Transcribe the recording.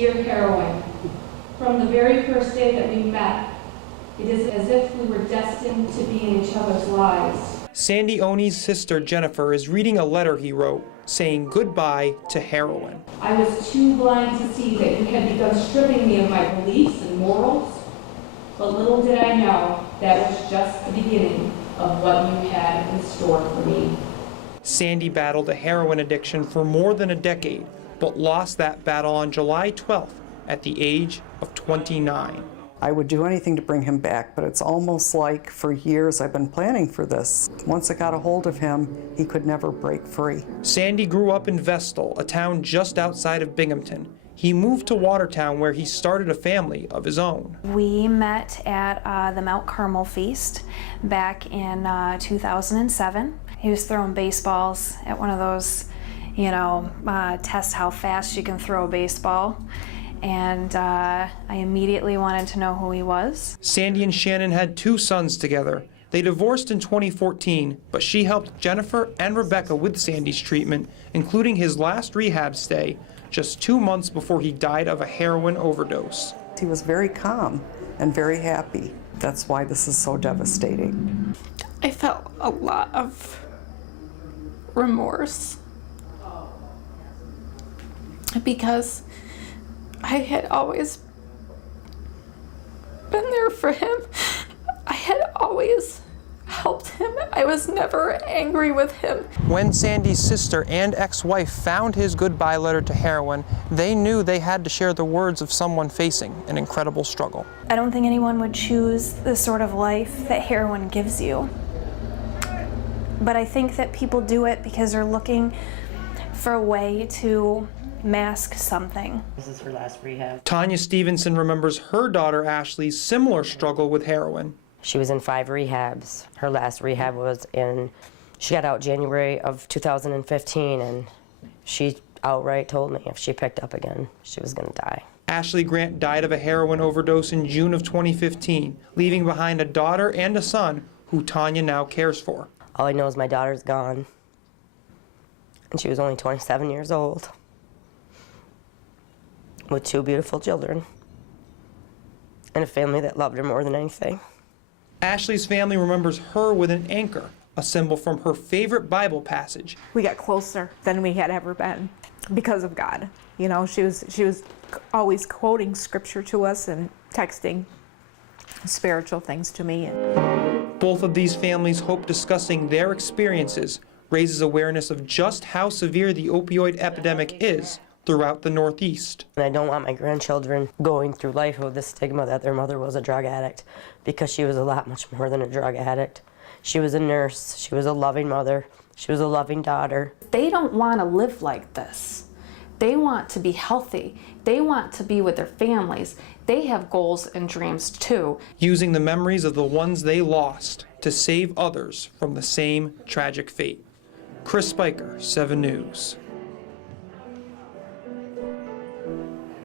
Dear heroin, from the very first day that we met, it is as if we were destined to be in each other's lives. Sandy Oney's sister, Jennifer, is reading a letter he wrote saying goodbye to heroin. I was too blind to see that you had begun stripping me of my beliefs and morals, but little did I know that was just the beginning of what you had in store for me. Sandy battled a heroin addiction for more than a decade, but lost that battle on July 12th at the age of 29. I would do anything to bring him back, but it's almost like for years I've been planning for this. Once I got a hold of him, he could never break free. Sandy grew up in Vestal, a town just outside of Binghamton. He moved to Watertown where he started a family of his own. We met at the Mount Carmel Feast back in 2007. He was throwing baseballs at one of those, test how fast you can throw a baseball. And I immediately wanted to know who he was. Sandy and Shannon had 2 sons together. They divorced in 2014, but she helped Jennifer and Rebecca with Sandy's treatment, including his last rehab stay, just 2 months before he died of a heroin overdose. He was very calm and very happy. That's why this is so devastating. I felt a lot of remorse because I had always been there for him. I had always helped him. I was never angry with him. When Sandy's sister and ex-wife found his goodbye letter to heroin, they knew they had to share the words of someone facing an incredible struggle. I don't think anyone would choose the sort of life that heroin gives you. But I think that people do it because they're looking for a way to mask something. This is her last rehab. Tanya Stevenson remembers her daughter Ashley's similar struggle with heroin. She was in 5 rehabs. Her last rehab was she got out January of 2015, and she outright told me if she picked up again, she was gonna die. Ashley Grant died of a heroin overdose in June of 2015, leaving behind a daughter and a son who Tanya now cares for. All I know is my daughter's gone, and she was only 27 years old, with 2 beautiful children, and a family that loved her more than anything. Ashley's family remembers her with an anchor, a symbol from her favorite Bible passage. We got closer than we had ever been because of God. You know, she was always quoting scripture to us and texting spiritual things to me. Both of these families hope discussing their experiences raises awareness of just how severe the opioid epidemic is throughout the Northeast. And I don't want my grandchildren going through life with the stigma that their mother was a drug addict, because she was a lot much more than a drug addict. She was a nurse, she was a loving mother, she was a loving daughter. They don't want to live like this. They want to be healthy. They want to be with their families. They have goals and dreams too. Using the memories of the ones they lost to save others from the same tragic fate. Chris Spiker, 7 News.